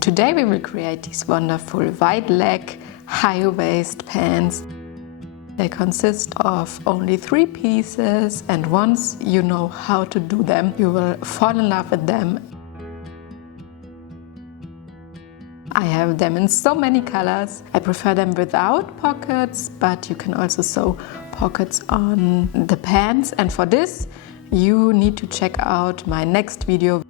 Today we will create these wonderful wide leg, high waist pants. They consist of only 3 pieces, and once you know how to do them, you will fall in love with them. I have them in so many colors. I prefer them without pockets, but you can also sew pockets on the pants, and for this you need to check out my next video.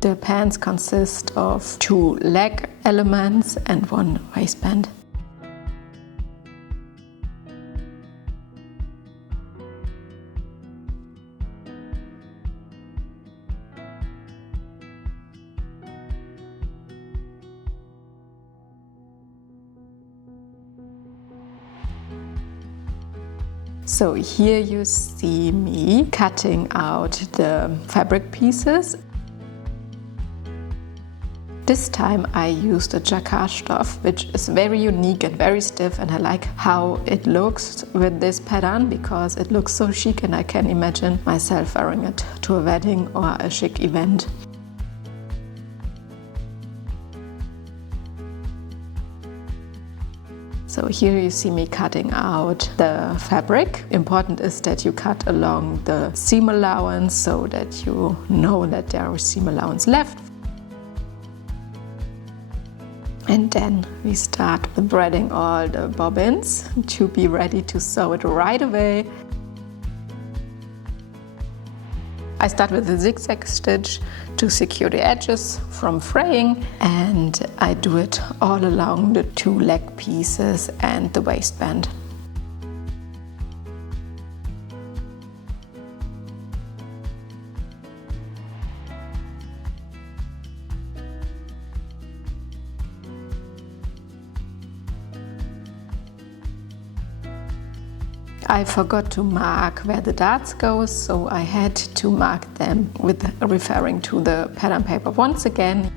The pants consist of 2 leg elements and 1 waistband. So here you see me cutting out the fabric pieces. This time I used a jacquard stuff, which is very unique and very stiff, and I like how it looks with this pattern because it looks so chic, and I can imagine myself wearing it to a wedding or a chic event. So here you see me cutting out the fabric. Important is that you cut along the seam allowance so that you know that there is seam allowance left. And then we start with threading all the bobbins to be ready to sew it right away. I start with a zigzag stitch to secure the edges from fraying, and I do it all along the 2 leg pieces and the waistband. I forgot to mark where the darts go, so I had to mark them with referring to the pattern paper once again.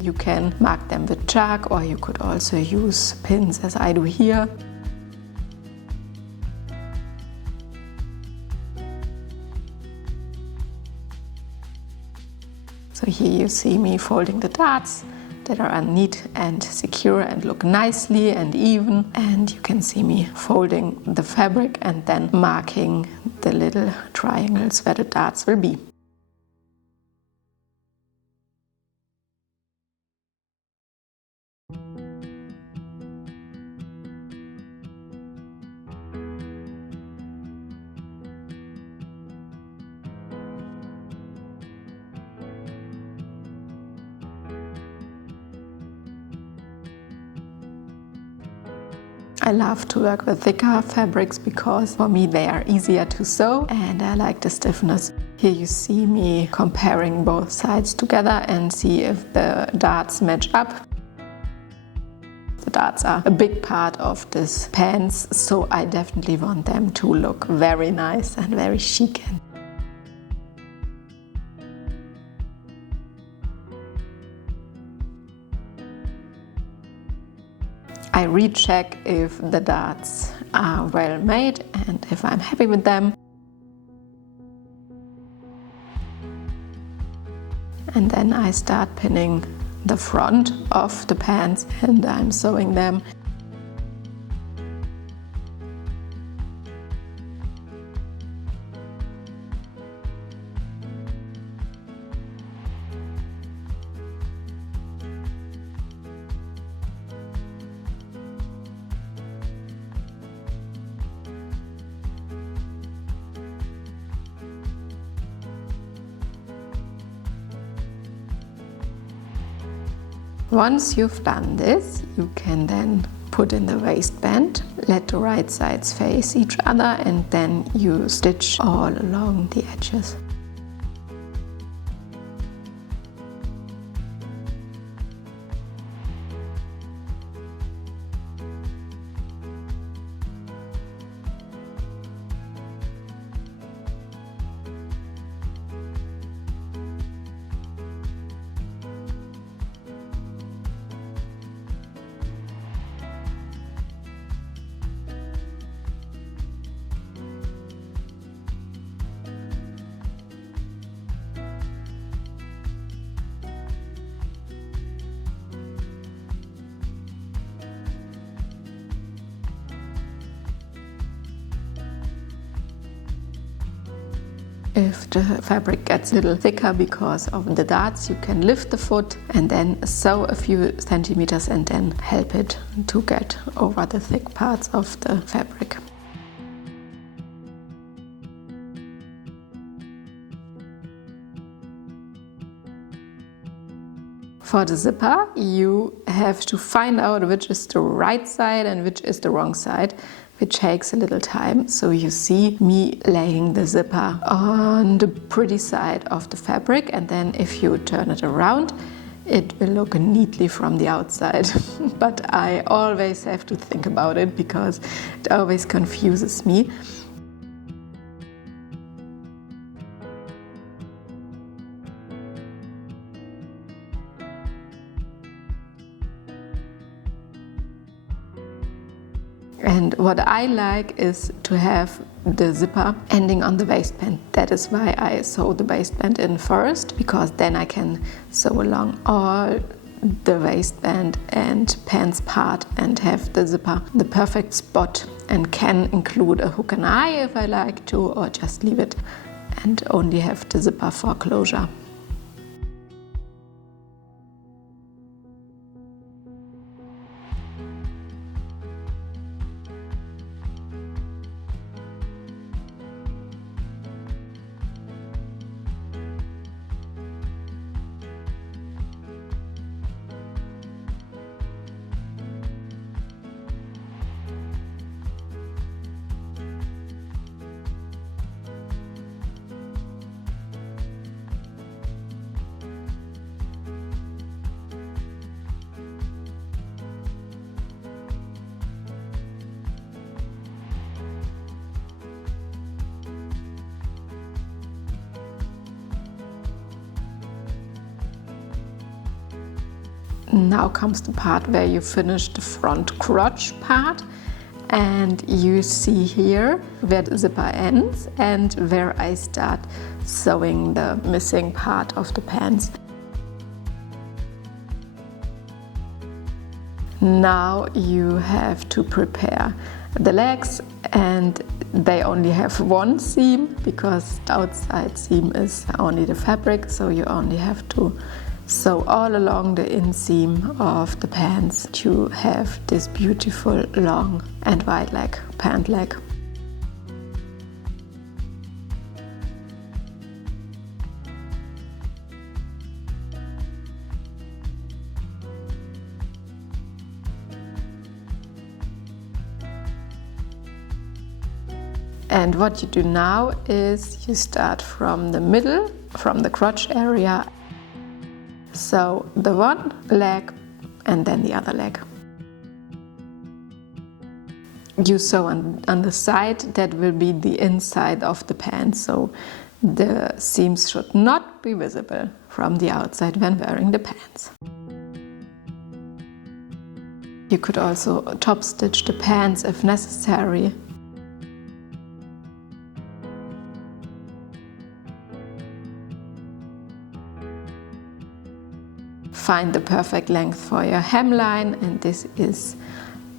You can mark them with chalk, or you could also use pins as I do here. So here you see me folding the darts that are neat and secure and look nicely and even, and you can see me folding the fabric and then marking the little triangles where the darts will be. I love to work with thicker fabrics because for me they are easier to sew and I like the stiffness. Here you see me comparing both sides together and see if the darts match up. The darts are a big part of this pants, so I definitely want them to look very nice and very chic. I recheck if the darts are well made and if I'm happy with them. And then I start pinning the front of the pants and I'm sewing them. Once you've done this, you can then put in the waistband, let the right sides face each other, and then you stitch all along the edges. If the fabric gets a little thicker because of the darts, you can lift the foot and then sew a few centimeters and then help it to get over the thick parts of the fabric. For the zipper, you have to find out which is the right side and which is the wrong side, which takes a little time. So you see me laying the zipper on the pretty side of the fabric, and then if you turn it around, it will look neatly from the outside. But I always have to think about it because it always confuses me. And what I like is to have the zipper ending on the waistband. That is why I sew the waistband in first, because then I can sew along all the waistband and pants part and have the zipper the perfect spot, and can include a hook and eye if I like to, or just leave it and only have the zipper for closure. Now comes the part where you finish the front crotch part, and you see here where the zipper ends and where I start sewing the missing part of the pants. Now you have to prepare the legs, and they only have one seam because the outside seam is only the fabric, so you only have to sew all along the inseam of the pants to have this beautiful long and wide leg, pant leg. And what you do now is you start from the middle, from the crotch area. So the one leg and then the other leg. You sew on the side that will be the inside of the pants, so the seams should not be visible from the outside when wearing the pants. You could also top stitch the pants if necessary. Find the perfect length for your hemline, and this is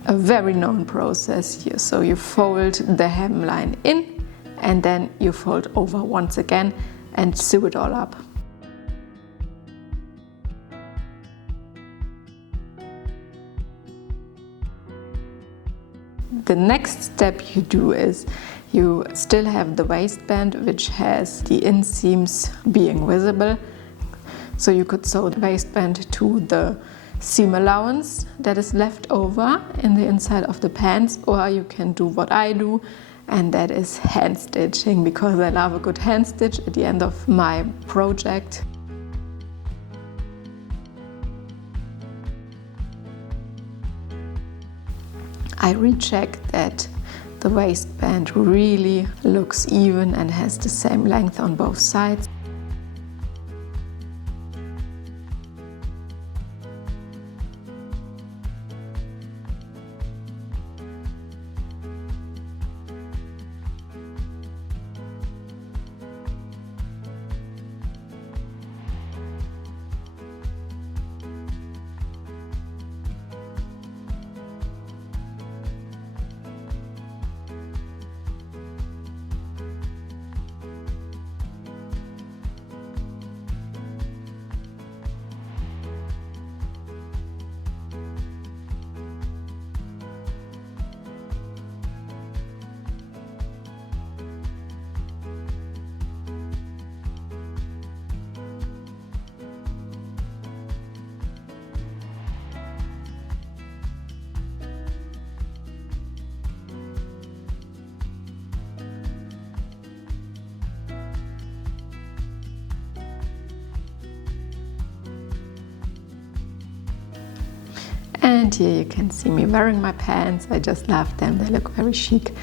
a very known process here. So you fold the hemline in and then you fold over once again and sew it all up. The next step you do is you still have the waistband, which has the inseams being visible. So you could sew the waistband to the seam allowance that is left over in the inside of the pants, or you can do what I do, and that is hand stitching, because I love a good hand stitch at the end of my project. I recheck that the waistband really looks even and has the same length on both sides. And here you can see me wearing my pants. I just love them, they look very chic.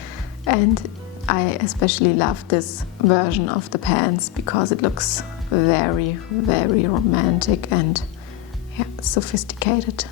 And I especially love this version of the pants because it looks very, very romantic and, yeah, sophisticated.